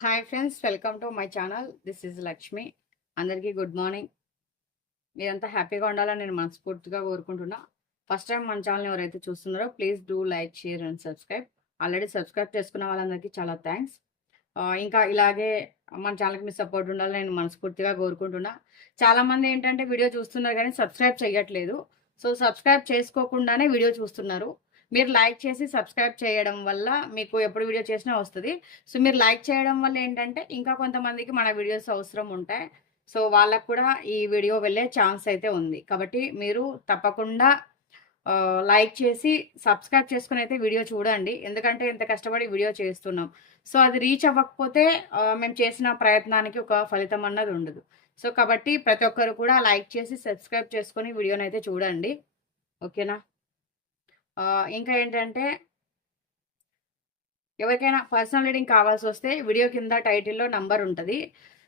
Hi friends welcome to my channel this is Lakshmi అందరికీ good morning మీరంతా హ్యాపీగా ఉండాలని నేను మనస్ఫూర్తిగా కోరుకుంటున్నా. ఫస్ట్ టైం మన ఛానల్ ఎవరైతే చూస్తున్నారో please do like share and subscribe already subscribe చేసుకున్న వాళ్ళందరికీ చాలా థ్యాంక్స్ ఇంకా ఇలాగే మన ఛానల్కి మీ సపోర్ట్ ఉండాలని నేను మనస్ఫూర్తిగా కోరుకుంటున్నా. చాలామంది ఏంటంటే వీడియో చూస్తున్నారు కానీ సబ్స్క్రైబ్ చేయట్లేదు సో సబ్స్క్రైబ్ చేసుకోకుండానే వీడియో చూస్తున్నారు. మీరు లైక్ చేసి సబ్స్క్రైబ్ చేయడం వల్ల మీకు ఎప్పుడు వీడియో చేసినా వస్తుంది. సో మీరు లైక్ చేయడం వల్ల ఏంటంటే ఇంకా కొంతమందికి మన వీడియోస్ అవసరం ఉంటాయి. సో వాళ్ళకు కూడా ఈ వీడియో వెళ్ళే ఛాన్స్ అయితే ఉంది. కాబట్టి మీరు తప్పకుండా లైక్ చేసి సబ్స్క్రైబ్ చేసుకుని అయితే వీడియో చూడండి. ఎందుకంటే ఇంత కష్టపడి వీడియో చేస్తున్నాం. సో అది రీచ్ అవ్వకపోతే మేము చేసిన ప్రయత్నానికి ఒక ఫలితం అన్నది ఉండదు. సో కాబట్టి ప్రతి ఒక్కరు కూడా లైక్ చేసి సబ్స్క్రైబ్ చేసుకొని వీడియోని అయితే చూడండి. ఓకేనా? ఇంకా ఏంటంటే ఎవరికైనా పర్సనల్ రీడింగ్ కావాల్సి వస్తే వీడియో కింద టైటిల్లో నంబర్ ఉంటుంది.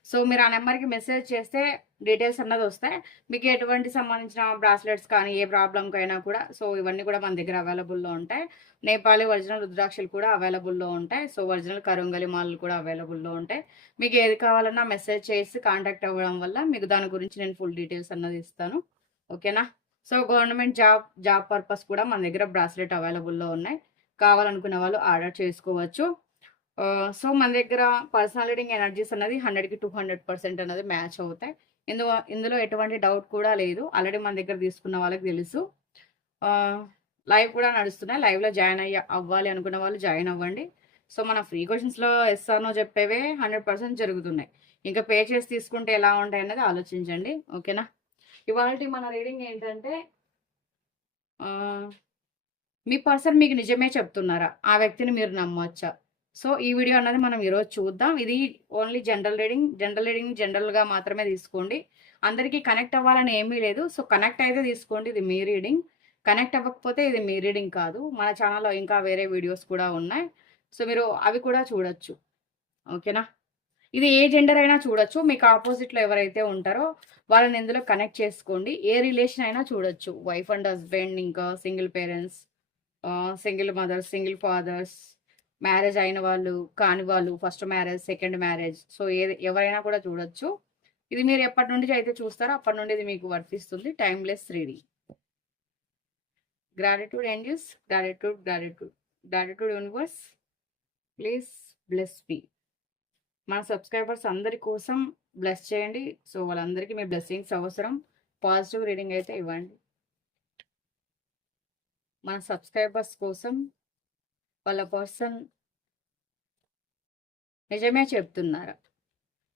సో మీరు ఆ నెంబర్కి మెసేజ్ చేస్తే డీటెయిల్స్ అన్నది వస్తాయి. మీకు ఎటువంటి సంబంధించిన బ్రాస్లెట్స్ కానీ ఏ ప్రాబ్లంకైనా కూడా సో ఇవన్నీ కూడా మన దగ్గర అవైలబుల్లో ఉంటాయి. నేపాలి ఒరిజినల్ రుద్రాక్షలు కూడా అవైలబుల్లో ఉంటాయి. సో ఒరిజినల్ కరుంగలి మాలలు కూడా అవైలబుల్లో ఉంటాయి. మీకు ఏది కావాలన్నా మెసేజ్ చేసి కాంటాక్ట్ అవ్వడం వల్ల మీకు దాని గురించి నేను ఫుల్ డీటెయిల్స్ అన్నది ఇస్తాను. ఓకేనా? So government job job purpose కూడా మన దగ్గర బ్రాస్లెట్ అవైలబుల్లో ఉన్నాయి. కావాలనుకునే వాళ్ళు ఆర్డర్ చేసుకోవచ్చు. సో మన దగ్గర పర్సనల్ రీడింగ్ ఎనర్జీస్ అనేది హండ్రెడ్కి టూ హండ్రెడ్ పర్సెంట్ అనేది మ్యాచ్ అవుతాయి. ఇందులో ఇందులో ఎటువంటి డౌట్ కూడా లేదు. ఆల్రెడీ మన దగ్గర తీసుకున్న వాళ్ళకి తెలుసు. లైవ్ కూడా నడుస్తున్నాయి. లైవ్లో జాయిన్ అయ్యి అవ్వాలి అనుకున్న వాళ్ళు జాయిన్ అవ్వండి. సో మన ఫ్రీ క్వశ్చన్స్లో ఎస్ఆర్నో చెప్పేవే హండ్రెడ్ పర్సెంట్ జరుగుతున్నాయి. ఇంకా పే చేసి తీసుకుంటే ఎలా ఉంటాయి అనేది ఆలోచించండి. ఓకేనా? ఇవాళ మన రీడింగ్ ఏంటంటే మీ పర్సన్ మీకు నిజమే చెప్తున్నారా? ఆ వ్యక్తిని మీరు నమ్మవచ్చా సో ఈ వీడియో అన్నది మనం ఈరోజు చూద్దాం. ఇది only general reading. General reading జనరల్గా మాత్రమే తీసుకోండి. అందరికీ కనెక్ట్ అవ్వాలని ఏమీ లేదు. సో కనెక్ట్ అయితే తీసుకోండి. ఇది మీ రీడింగ్. కనెక్ట్ అవ్వకపోతే ఇది మీ రీడింగ్ కాదు. మన ఛానల్లో ఇంకా వేరే వీడియోస్ కూడా ఉన్నాయి. సో మీరు అవి కూడా చూడొచ్చు. ఓకేనా? ఇది ఏ జెండర్ అయినా చూడొచ్చు. మీకు ఆపోజిట్లో ఎవరైతే ఉంటారో వాళ్ళని ఇందులో కనెక్ట్ చేసుకోండి. ఏ రిలేషన్ అయినా చూడొచ్చు. వైఫ్ అండ్ హస్బెండ్ ఇంకా single parents single mothers single fathers marriage అయిన వాళ్ళు కాని వాళ్ళు first marriage second marriage so ఏది ఎవరైనా కూడా చూడొచ్చు. ఇది మీరు ఎప్పటి నుండి అయితే చూస్తారో అప్పటి నుండి ఇది మీకు వర్తిస్తుంది. Timeless reading gratitude endures gratitude gratitude gratitude universe please bless మీ మన సబ్స్క్రైబర్స్ అందరి కోసం బ్లెస్ చేయండి. సో వాళ్ళందరికీ మీ బ్లెస్సింగ్స్ అవసరం. పాజిటివ్ రీడింగ్ అయితే ఇవ్వండి. మన సబ్స్క్రైబర్స్ కోసం వాళ్ళ పర్సన్ నిజమే చెప్తున్నారు.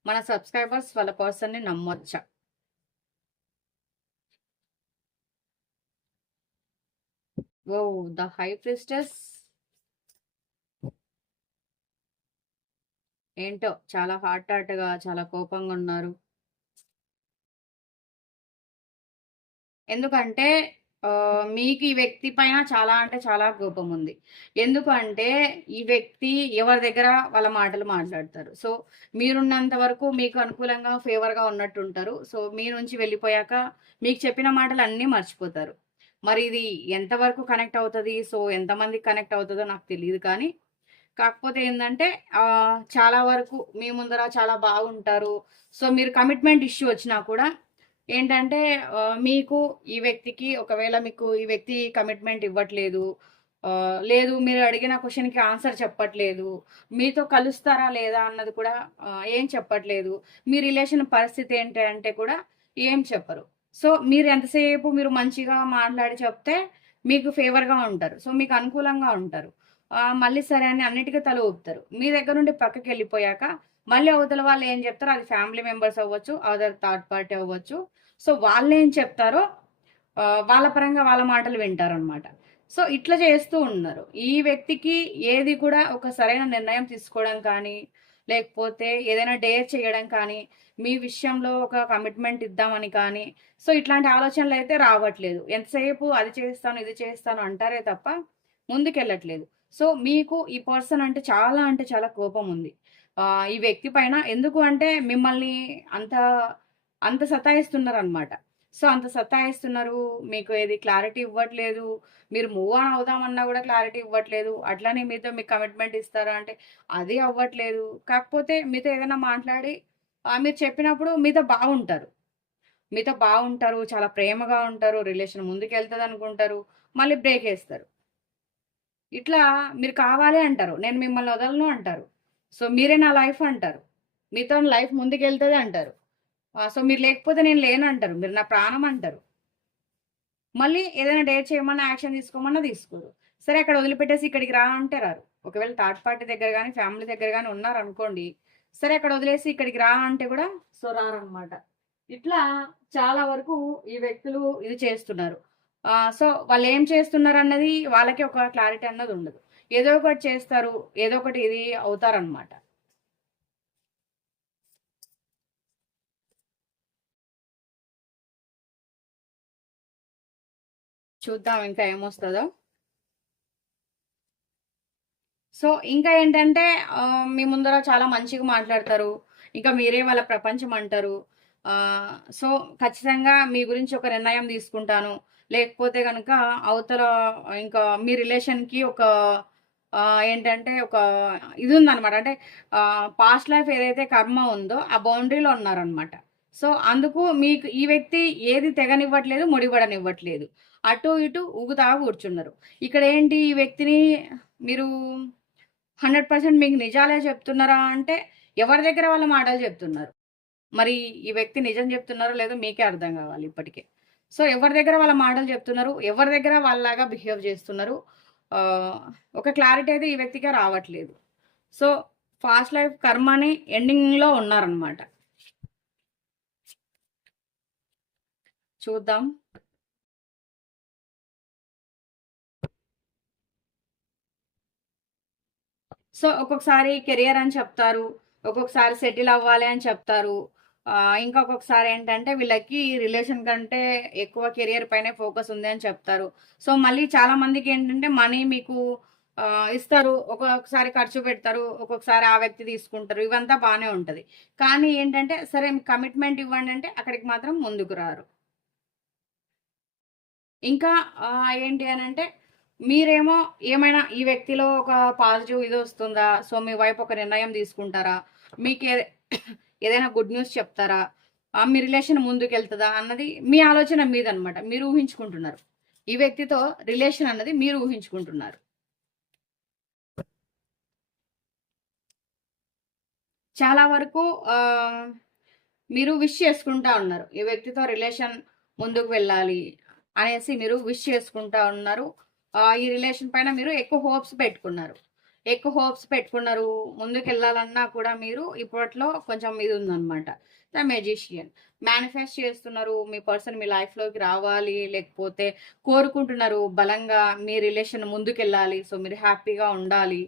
మన సబ్స్క్రైబర్స్ వాళ్ళ పర్సన్ని నమ్మొచ్చా? ఓ ద హై ప్రిస్టెస్ ఏంటో చాలా హాట్ హాట్గా చాలా కోపంగా ఉన్నారు. ఎందుకంటే మీకు ఈ వ్యక్తి పైన చాలా అంటే చాలా కోపం ఉంది. ఎందుకంటే ఈ వ్యక్తి ఎవరి దగ్గర వాళ్ళ మాటలు మాట్లాడతారు. సో మీరున్నంత వరకు మీకు అనుకూలంగా ఫేవర్గా ఉన్నట్టు ఉంటారు సో మీ నుంచి వెళ్ళిపోయాక మీకు చెప్పిన మాటలు అన్నీ మర్చిపోతారు. మరి ఇది ఎంతవరకు కనెక్ట్ అవుతుంది? సో ఎంతమందికి కనెక్ట్ అవుతుందో నాకు తెలియదు కానీ కాకపోతే ఏంటంటే చాలా వరకు మీ ముందర చాలా బాగుంటారు. సో మీరు కమిట్మెంట్ ఇష్యూ వచ్చినా కూడా ఏంటంటే మీకు ఈ వ్యక్తికి ఒకవేళ మీకు ఈ వ్యక్తి కమిట్మెంట్ ఇవ్వట్లేదు లేదు మీరు అడిగిన క్వశ్చన్కి ఆన్సర్ చెప్పట్లేదు మీతో కలుస్తారా లేదా అన్నది కూడా ఏం చెప్పట్లేదు మీ రిలేషన్ పరిస్థితి ఏంటంటే కూడా ఏం చెప్పరు. సో మీరు ఎంతసేపు మీరు మంచిగా మాట్లాడి చెప్తే మీకు ఫేవర్గా ఉంటారు. సో మీకు అనుకూలంగా ఉంటారు. మళ్ళీ సరే అని అన్నిటికీ తల ఊపుతారు. మీ దగ్గర నుండి పక్కకి వెళ్ళిపోయాక మళ్ళీ అవతల వాళ్ళు ఏం చెప్తారో అది ఫ్యామిలీ మెంబర్స్ అవ్వచ్చు అదర్ థర్డ్ పార్టీ అవ్వచ్చు. సో వాళ్ళు ఏం చెప్తారో వాళ్ళ పరంగా వాళ్ళ మాటలు వింటారనమాట సో ఇట్లా చేస్తూ ఉన్నారు. ఈ వ్యక్తికి ఏది కూడా ఒక సరైన నిర్ణయం తీసుకోవడం కానీ లేకపోతే ఏదైనా డేర్ చేయడం కానీ మీ విషయంలో ఒక కమిట్మెంట్ ఇద్దామని కానీ సో ఇట్లాంటి ఆలోచనలు అయితే రావట్లేదు. ఎంతసేపు అది చేస్తాను ఇది చేస్తాను అంటారే తప్ప ముందుకెళ్ళట్లేదు. సో మీకు ఈ పర్సన్ అంటే చాలా అంటే చాలా కోపం ఉంది ఈ వ్యక్తి పైన ఎందుకు అంటే మిమ్మల్ని అంత అంత సతాయిస్తున్నారు అనమాట సో అంత సతాయిస్తున్నారు మీకు ఏది క్లారిటీ ఇవ్వట్లేదు మీరు మూవ్ ఆన్ అవుదామన్నా కూడా క్లారిటీ ఇవ్వట్లేదు అట్లనే మీతో మీకు కమిట్మెంట్ ఇస్తారా అంటే అది అవ్వట్లేదు. కాకపోతే మీతో ఏదైనా మాట్లాడి మీరు చెప్పినప్పుడు మీతో బాగుంటారు మీతో బాగుంటారు చాలా ప్రేమగా ఉంటారు రిలేషన్ ముందుకు వెళ్తుంది అనుకుంటారు మళ్ళీ బ్రేక్ వేస్తారు ఇట్లా మీరు కావాలి అంటారు. నేను మిమ్మల్ని వదలను అంటారు. సో మీరే నా లైఫ్ అంటారు. మీతో లైఫ్ ముందుకెళ్తుంది అంటారు. సో మీరు లేకపోతే నేను లేను అంటారు. మీరు నా ప్రాణం అంటారు. మళ్ళీ ఏదైనా డేట్ చేయమన్నా యాక్షన్ తీసుకోమన్నా తీసుకోరు. సరే అక్కడ వదిలిపెట్టేసి ఇక్కడికి రా అంటే రారు ఒకవేళ థర్డ్ పార్టీ దగ్గర కానీ ఫ్యామిలీ దగ్గర కానీ ఉన్నారు అనుకోండి సరే అక్కడ వదిలేసి ఇక్కడికి రా అంటే కూడా సో రారనమాట ఇట్లా చాలా వరకు ఈ వ్యక్తులు ఇది చేస్తున్నారు. సో వాళ్ళు ఏం చేస్తున్నారు అన్నది వాళ్ళకి ఒక క్లారిటీ అన్నది ఉండదు. ఏదో ఒకటి చేస్తారు ఏదో ఒకటి ఇది అవుతారనమాట చూద్దాం ఇంకా ఏమొస్తుందో. సో ఇంకా ఏంటంటే మీ ముందర చాలా మంచిగా మాట్లాడతారు. ఇంకా మీరే వాళ్ళ ప్రపంచం అంటారు. సో ఖచ్చితంగా మీ గురించి ఒక నిర్ణయం తీసుకుంటాను. లేకపోతే కనుక అవతల ఇంకా మీ రిలేషన్కి ఒక ఏంటంటే ఒక ఇది ఉందనమాట అంటే పాస్ట్ లైఫ్ ఏదైతే కర్మ ఉందో ఆ బౌండరీలో ఉన్నారనమాట సో అందుకు మీకు ఈ వ్యక్తి ఏది తెగనివ్వట్లేదు ముడిపడనివ్వట్లేదు. అటు ఇటు ఊగుతా కూర్చున్నారు. ఇక్కడ ఏంటి ఈ వ్యక్తిని మీరు హండ్రెడ్ పర్సెంట్ మీకు నిజాలే చెప్తున్నారా అంటే ఎవరి దగ్గర వాళ్ళ మాటలు చెప్తున్నారు? మరి ఈ వ్యక్తి నిజం చెప్తున్నారో లేదో మీకే అర్థం కావాలి ఇప్పటికే. సో ఎవరి దగ్గర వాళ్ళ మాటలు చెప్తున్నారు ఎవరి దగ్గర వాళ్ళలాగా బిహేవ్ చేస్తున్నారు ఒక క్లారిటీ అయితే ఈ వ్యక్తికి రావట్లేదు. సో ఫాస్ట్ లైఫ్ కర్మని ఎండింగ్లో ఉన్నారనమాట చూద్దాం. సో ఒక్కొక్కసారి కెరియర్ అని చెప్తారు ఒక్కొక్కసారి సెటిల్ అవ్వాలి అని చెప్తారు ఇంకొకసారి ఏంటంటే వీళ్ళకి రిలేషన్ కంటే ఎక్కువ కెరియర్ పైనే ఫోకస్ ఉంది అని చెప్తారు. సో మళ్ళీ చాలా మందికి ఏంటంటే మనీ మీకు ఇస్తారు. ఒక్కొక్కసారి ఖర్చు పెడతారు. ఒక్కొక్కసారి ఆ వ్యక్తి తీసుకుంటారు. ఇవంతా బాగానే ఉంటుంది. కానీ ఏంటంటే సరే కమిట్మెంట్ ఇవ్వండి అంటే అక్కడికి మాత్రం ముందుకు రారు. ఇంకా ఏంటి అని అంటే మీరేమో ఏమైనా ఈ వ్యక్తిలో ఒక పాజిటివ్ ఇది వస్తుందా? సో మీ వైపు ఒక నిర్ణయం తీసుకుంటారా? మీకు ఏదైనా గుడ్ న్యూస్ చెప్తారా? ఆ, మీ రిలేషన్ ముందుకు వెళ్తుందా అన్నది మీ ఆలోచన మీదనమాట మీరు ఊహించుకుంటున్నారు. ఈ వ్యక్తితో రిలేషన్ అన్నది మీరు ఊహించుకుంటున్నారు. చాలా వరకు మీరు విష్ చేసుకుంటా ఉన్నారు. ఈ వ్యక్తితో రిలేషన్ ముందుకు వెళ్ళాలి అనేసి మీరు విష్ చేసుకుంటా ఉన్నారు. ఈ రిలేషన్ పైన మీరు ఎక్కువ హోప్స్ పెట్టుకున్నారు. ఎక్కువ హోప్స్ పెట్టుకున్నారు. ముందుకు వెళ్ళాలన్నా కూడా మీరు ఇప్పట్లో కొంచెం ఇది ఉందన్నమాట ద మెజిషియన్ మేనిఫెస్ట్ చేస్తున్నారు. మీ పర్సన్ మీ లైఫ్లోకి రావాలి లేకపోతే కోరుకుంటున్నారు బలంగా మీ రిలేషన్ ముందుకెళ్ళాలి సో మీరు హ్యాపీగా ఉండాలి.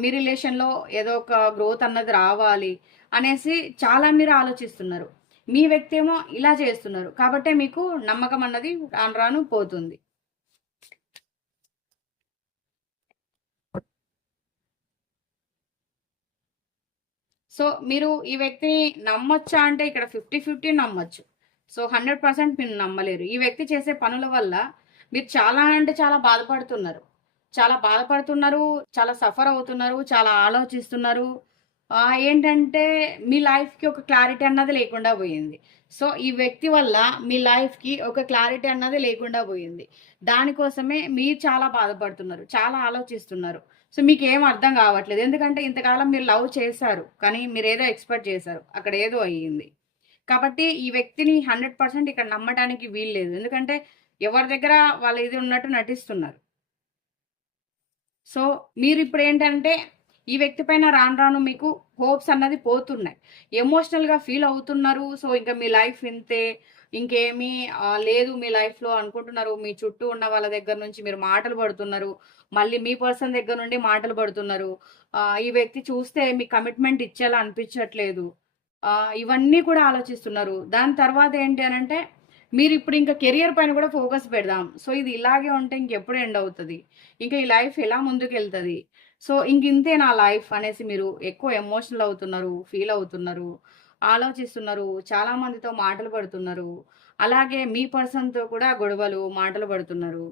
మీ రిలేషన్లో ఏదో ఒక గ్రోత్ అన్నది రావాలి అనేసి చాలా మీరు ఆలోచిస్తున్నారు. మీ వ్యక్తి ఏమో ఇలా చేస్తున్నారు. కాబట్టే మీకు నమ్మకం అన్నది రాను రాను పోతుంది. సో మీరు ఈ వ్యక్తిని నమ్మొచ్చా అంటే ఇక్కడ ఫిఫ్టీ ఫిఫ్టీ నమ్మొచ్చు. సో హండ్రెడ్ పర్సెంట్ మీరు నమ్మలేరు. ఈ వ్యక్తి చేసే పనుల వల్ల మీరు చాలా అంటే చాలా బాధపడుతున్నారు. చాలా బాధపడుతున్నారు చాలా సఫర్ అవుతున్నారు చాలా ఆలోచిస్తున్నారు. ఏంటంటే మీ లైఫ్కి ఒక క్లారిటీ అన్నది లేకుండా పోయింది. సో ఈ వ్యక్తి వల్ల మీ లైఫ్కి ఒక క్లారిటీ అన్నది లేకుండా పోయింది. దానికోసమే మీరు చాలా బాధపడుతున్నారు చాలా ఆలోచిస్తున్నారు. సో మీకు ఏం అర్థం కావట్లేదు. ఎందుకంటే ఇంతకాలం మీరు లవ్ చేశారు కానీ మీరు ఏదో ఎక్స్పెక్ట్ చేశారు అక్కడ ఏదో అయ్యింది. కాబట్టి ఈ వ్యక్తిని హండ్రెడ్ పర్సెంట్ ఇక్కడ నమ్మటానికి వీల్లేదు ఎందుకంటే ఎవరి దగ్గర వాళ్ళు ఇది ఉన్నట్టు నటిస్తున్నారు. సో మీరు ఇప్పుడు ఏంటంటే ఈ వ్యక్తి పైన రాను రాను మీకు హోప్స్ అన్నది పోతున్నాయి. ఎమోషనల్గా ఫీల్ అవుతున్నారు. సో ఇంకా మీ లైఫ్ ఇంతే ఇంకేమీ లేదు మీ లైఫ్లో అనుకుంటున్నారు. మీ చుట్టూ ఉన్న వాళ్ళ దగ్గర నుంచి మీరు మాటలు పడుతున్నారు. మళ్ళీ మీ పర్సన్ దగ్గర నుండి మాటలు పడుతున్నారు. ఈ వ్యక్తి చూస్తే మీ కమిట్మెంట్ ఇచ్చేలా అనిపించట్లేదు. ఇవన్నీ కూడా ఆలోచిస్తున్నారు. దాని తర్వాత ఏంటి అని అంటే మీరు ఇప్పుడు ఇంకా కెరియర్ పైన కూడా ఫోకస్ పెడదాం. సో ఇది ఇలాగే ఉంటే ఇంకెప్పుడు ఎండ్ అవుతుంది. ఇంకా ఈ లైఫ్ ఎలా ముందుకు వెళ్తుంది సో ఇంక ఇంతే నా లైఫ్ అనేసి మీరు ఎక్కువ ఎమోషనల్ అవుతున్నారు ఫీల్ అవుతున్నారు ఆలోచిస్తున్నారు చాలా మందితో మాటలు పడుతున్నారు. అలాగే మీ పర్సన్తో కూడా గొడవలు మాటలు పడుతున్నారు.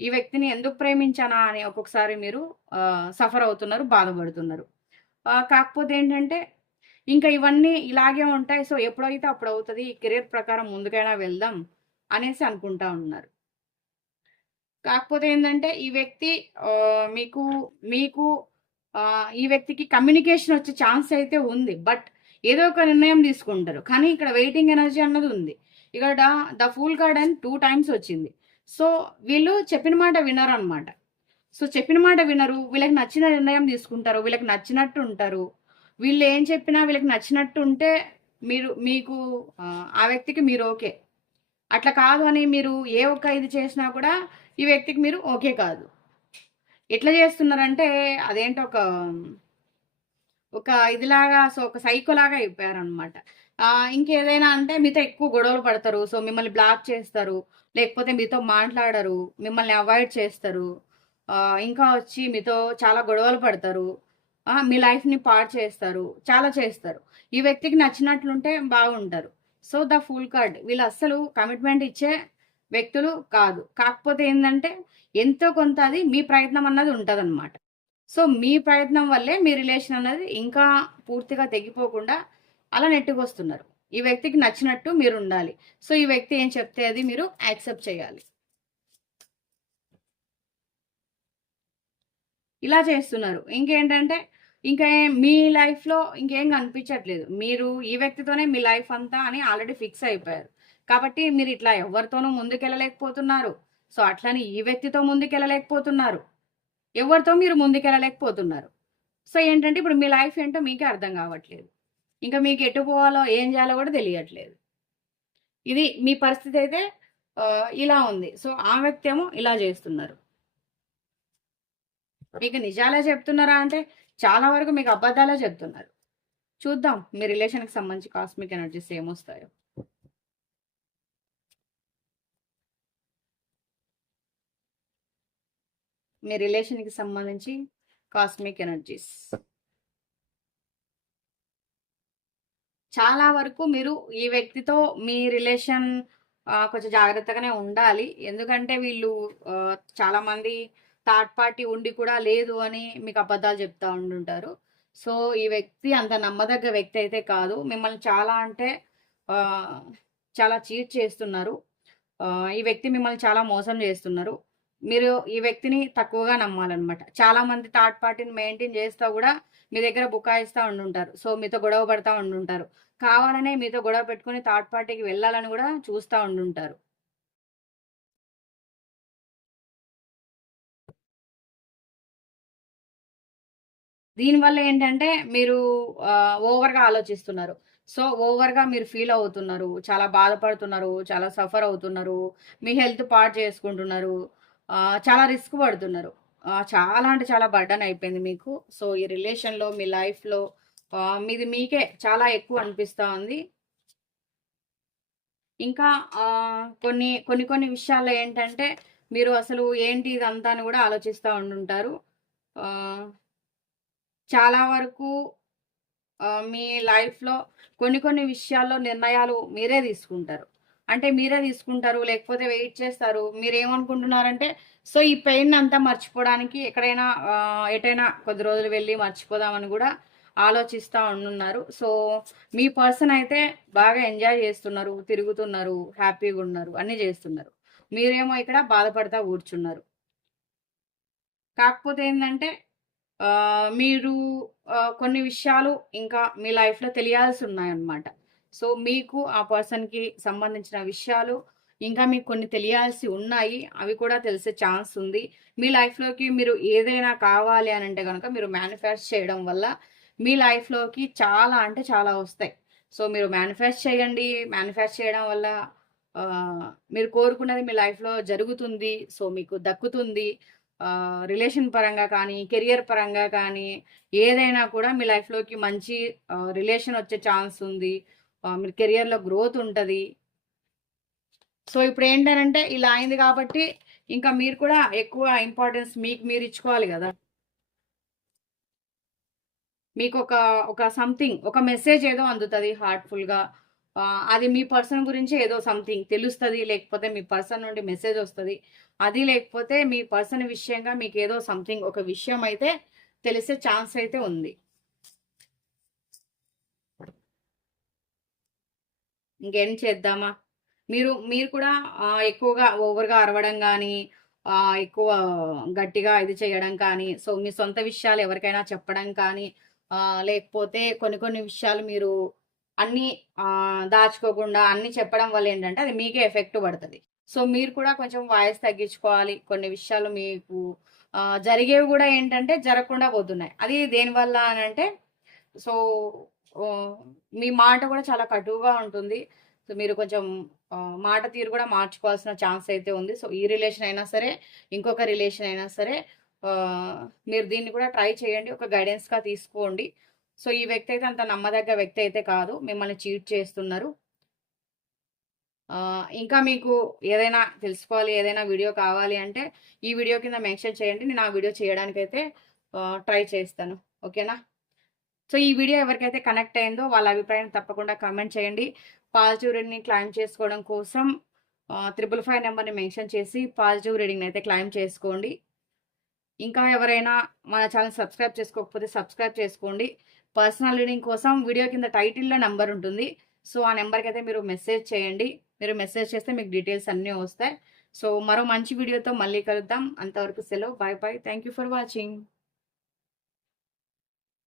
ఈ వ్యక్తిని ఎందుకు ప్రేమించానా అని ఒక్కొక్కసారి మీరు సఫర్ అవుతున్నారు బాధపడుతున్నారు. కాకపోతే ఏంటంటే ఇంకా ఇవన్నీ ఇలాగే ఉంటాయి. సో ఎప్పుడైతే అప్పుడు అవుతుంది కెరీర్ ప్రకారం ముందుకైనా వెళ్దాం అనేసి అనుకుంటా ఉన్నారు. కాకపోతే ఏంటంటే ఈ వ్యక్తి మీకు మీకు ఈ వ్యక్తికి కమ్యూనికేషన్ వచ్చే ఛాన్స్ అయితే ఉంది. బట్ ఏదో ఒక నిర్ణయం తీసుకుంటారు. కానీ ఇక్కడ వెయిటింగ్ ఎనర్జీ అన్నది ఉంది. ఇక్కడ ద ఫుల్ కార్డ్ అని టూ టైమ్స్ వచ్చింది. సో వీళ్ళు చెప్పిన మాట వినరు అనమాట సో చెప్పిన మాట వినరు. వీళ్ళకి నచ్చిన నిర్ణయం తీసుకుంటారు. వీళ్ళకి నచ్చినట్టు ఉంటారు. వీళ్ళు ఏం చెప్పినా వీళ్ళకి నచ్చినట్టు ఉంటే మీరు మీకు ఆ, ఆ వ్యక్తికి మీరు ఓకే అట్లా కాదు అని మీరు ఏ ఒక్క ఇది చేసినా కూడా ఈ వ్యక్తికి మీరు ఓకే కాదు. ఎట్లా చేస్తున్నారంటే అదేంటో ఒక ఒక ఇదిలాగా సో ఒక సైకోలాగా అయిపోయారనమాట ఇంకేదైనా అంటే మీతో ఎక్కువ గొడవలు పడతారు సో మిమ్మల్ని బ్లాక్ చేస్తారు లేకపోతే మీతో మాట్లాడరు మిమ్మల్ని అవాయిడ్ చేస్తారు ఇంకా వచ్చి మీతో చాలా గొడవలు పడతారు మీ లైఫ్ని పాడు చేస్తారు చాలా చేస్తారు. ఈ వ్యక్తికి నచ్చినట్లుంటే బాగుంటారు. సో ద ఫుల్ కార్డ్ వీళ్ళు అస్సలు కమిట్మెంట్ ఇచ్చే వ్యక్తులు కాదు. కాకపోతే ఏంటంటే ఎంతో కొంత అది మీ ప్రయత్నం అన్నది ఉంటుందన్నమాట. సో మీ ప్రయత్నం వల్లే మీ రిలేషన్ అన్నది ఇంకా పూర్తిగా తెగిపోకుండా అలా నెట్టుకొస్తున్నారు. ఈ వ్యక్తికి నచ్చినట్టు మీరు ఉండాలి. సో ఈ వ్యక్తి ఏం చెప్తే అది మీరు యాక్సెప్ట్ చేయాలి. ఇలా చేస్తున్నారు. ఇంకేంటంటే ఇంకా మీ లైఫ్లో ఇంకేం కనిపించట్లేదు. మీరు ఈ వ్యక్తితోనే మీ లైఫ్ అంతా అని ఆల్రెడీ ఫిక్స్ అయిపోయారు. కాబట్టి మీరు ఇట్లా ఎవరితోనూ ముందుకెళ్ళలేకపోతున్నారు. సో అట్లని ఈ వ్యక్తితో ముందుకెళ్ళలేకపోతున్నారు. ఎవరితో మీరు ముందుకెళ్ళలేకపోతున్నారు. సో ఏంటంటే ఇప్పుడు మీ లైఫ్ ఏంటో మీకే అర్థం కావట్లేదు. ఇంకా మీకు ఎటు పోవాలో ఏం చేయాలో కూడా తెలియట్లేదు. ఇది మీ పరిస్థితి అయితే ఇలా ఉంది. సో ఆ వ్యక్తి ఏమో ఇలా చేస్తున్నారు. మీకు నిజాలే చెప్తున్నారా అంటే చాలా వరకు మీకు అబద్ధాలే చెప్తున్నారు. చూద్దాం మీ రిలేషన్కి సంబంధించి కాస్మిక్ ఎనర్జీస్ ఏమొస్తాయో. మీ రిలేషన్కి సంబంధించి కాస్మిక్ ఎనర్జీస్. చాలా వరకు మీరు ఈ వ్యక్తితో మీ రిలేషన్ కొంచెం జాగ్రత్తగానే ఉండాలి. ఎందుకంటే వీళ్ళు చాలామంది చాలా మంది థర్డ్ పార్టీ ఉండి కూడా లేదు అని మీకు అబద్ధాలు చెప్తా ఉండుంటారు. సో ఈ వ్యక్తి అంత నమ్మదగ్గ వ్యక్తి అయితే కాదు. మిమ్మల్ని చాలా అంటే చాలా చీట్ చేస్తున్నారు. ఈ వ్యక్తి మిమ్మల్ని చాలా మోసం చేస్తున్నారు. మీరు ఈ వ్యక్తిని తక్కువగా నమ్మాలన్నమాట. చాలా మంది థర్డ్ పార్టీని మెయింటైన్ చేస్తా కూడా మీ దగ్గర బుకాయిస్తూ ఉండుంటారు. సో మీతో గొడవ పడతా ఉండుంటారు. కావాలనే మీతో గొడవ పెట్టుకుని థర్డ్ పార్టీకి వెళ్ళాలని కూడా చూస్తూ ఉండుంటారు. దీనివల్ల ఏంటంటే మీరు ఓవర్గా ఆలోచిస్తున్నారు. సో ఓవర్గా మీరు ఫీల్ అవుతున్నారు. చాలా బాధపడుతున్నారు. చాలా సఫర్ అవుతున్నారు. మీ హెల్త్ పాడు చేసుకుంటున్నారు. చాలా రిస్క్ పడుతున్నారు. చాలా అంటే చాలా బర్డన్ అయిపోయింది మీకు. సో ఈ రిలేషన్లో మీ లైఫ్లో మీది మీకే చాలా ఎక్కువ అనిపిస్తూ ఉంది. ఇంకా కొన్ని కొన్ని కొన్ని విషయాల్లో ఏంటంటే మీరు అసలు ఏంటి ఇదంతా అని కూడా ఆలోచిస్తూ ఉండుంటారు. చాలా వరకు మీ లైఫ్లో కొన్ని కొన్ని విషయాల్లో నిర్ణయాలు మీరే తీసుకుంటారు. అంటే మీరే తీసుకుంటారు లేకపోతే వెయిట్ చేస్తారు. మీరు ఏమనుకుంటున్నారంటే సో ఈ పెయిన్ అంతా మర్చిపోవడానికి ఎక్కడైనా ఎటైనా కొద్ది రోజులు వెళ్ళి మర్చిపోదామని కూడా ఆలోచిస్తూ ఉన్నారు సో మీ పర్సన్ అయితే బాగా ఎంజాయ్ చేస్తున్నారు తిరుగుతున్నారు హ్యాపీగా ఉన్నారు అన్నీ చేస్తున్నారు. మీరేమో ఇక్కడ బాధపడతా కూర్చున్నారు. కాకపోతే ఏంటంటే మీరు కొన్ని విషయాలు ఇంకా మీ లైఫ్లో తెలియాల్సి ఉన్నాయన్నమాట. సో మీకు ఆ పర్సన్కి సంబంధించిన విషయాలు ఇంకా మీకు కొన్ని తెలియాల్సి ఉన్నాయి. అవి కూడా తెలిసే ఛాన్స్ ఉంది. మీ లైఫ్లోకి మీరు ఏదైనా కావాలి అని అంటే కనుక మీరు మేనిఫెస్ట్ చేయడం వల్ల మీ లైఫ్లోకి చాలా అంటే చాలా వస్తాయి. సో మీరు మేనిఫెస్ట్ చేయండి. మేనిఫెస్ట్ చేయడం వల్ల మీరు కోరుకున్నది మీ లైఫ్లో జరుగుతుంది. సో మీకు దక్కుతుంది. రిలేషన్ పరంగా కానీ కెరియర్ పరంగా కానీ ఏదైనా కూడా మీ లైఫ్లోకి మంచి రిలేషన్ వచ్చే ఛాన్స్ ఉంది. మీరు కెరియర్లో గ్రోత్ ఉంటుంది. సో ఇప్పుడు ఏంటంటే ఇలా అయింది కాబట్టి ఇంకా మీరు కూడా ఎక్కువ ఇంపార్టెన్స్ మీకు మీరు ఇచ్చుకోవాలి కదా. మీకు ఒక ఒక సంథింగ్ ఒక మెసేజ్ ఏదో అందుతుంది హార్ట్ఫుల్గా అది మీ పర్సన్ గురించి ఏదో సంథింగ్ తెలుస్తుంది లేకపోతే మీ పర్సన్ నుండి మెసేజ్ వస్తుంది. అది లేకపోతే మీ పర్సన్ విషయంగా మీకు ఏదో సంథింగ్ ఒక విషయం అయితే తెలిసే ఛాన్స్ అయితే ఉంది. ఇంకేం చేద్దామా? మీరు మీరు కూడా ఎక్కువగా ఓవర్గా అరవడం కానీ ఎక్కువ గట్టిగా ఇది చేయడం కానీ సో మీ సొంత విషయాలు ఎవరికైనా చెప్పడం కానీ లేకపోతే కొన్ని కొన్ని విషయాలు మీరు అన్నీ దాచుకోకుండా అన్నీ చెప్పడం వల్ల ఏంటంటే అది మీకే ఎఫెక్ట్ పడుతుంది. సో మీరు కూడా కొంచెం వాయిస్ తగ్గించుకోవాలి. కొన్ని విషయాలు మీకు జరిగేవి కూడా ఏంటంటే జరగకుండా పోతున్నాయి. అది దేనివల్ల అని అంటే సో మీ మాట కూడా చాలా కటువుగా ఉంటుంది. సో మీరు కొంచెం మాట తీరు కూడా మార్చుకోవాల్సిన ఛాన్స్ అయితే ఉంది. సో ఈ రిలేషన్ అయినా సరే ఇంకొక రిలేషన్ అయినా సరే మీరు దీన్ని కూడా ట్రై చేయండి. ఒక గైడెన్స్గా తీసుకోండి. సో ఈ వ్యక్తి అయితే అంత నమ్మదగ్గ వ్యక్తి అయితే కాదు. మిమ్మల్ని చీట్ చేస్తున్నారు. ఇంకా మీకు ఏదైనా తెలుసుకోవాలి ఏదైనా వీడియో కావాలి అంటే ఈ వీడియో కింద మెన్షన్ చేయండి. నేను ఆ వీడియో చేయడానికైతే ట్రై చేస్తాను. ఓకేనా? సో ఈ వీడియో ఎవరికైతే కనెక్ట్ అయిందో వాళ్ళ అభిప్రాయం తప్పకుండా కామెంట్ చేయండి. పాజిటివ్ రీడింగ్ని క్లైమ్ చేసుకోవడం కోసం త్రిపుల్ ఫైవ్ నెంబర్ని మెన్షన్ చేసి పాజిటివ్ రీడింగ్ని అయితే క్లైమ్ చేసుకోండి. ఇంకా ఎవరైనా మన ఛానల్ సబ్స్క్రైబ్ చేసుకోకపోతే సబ్స్క్రైబ్ చేసుకోండి. పర్సనల్ రీడింగ్ కోసం వీడియో కింద టైటిల్లో నెంబర్ ఉంటుంది. సో ఆ నెంబర్కి అయితే మీరు మెసేజ్ చేయండి. మీరు మెసేజ్ చేస్తే మీకు డీటెయిల్స్ అన్నీ వస్తాయి. సో మరో మంచి వీడియోతో మళ్ళీ కలుద్దాం. అంతవరకు సెలవు. Bye bye. Thank you for watching.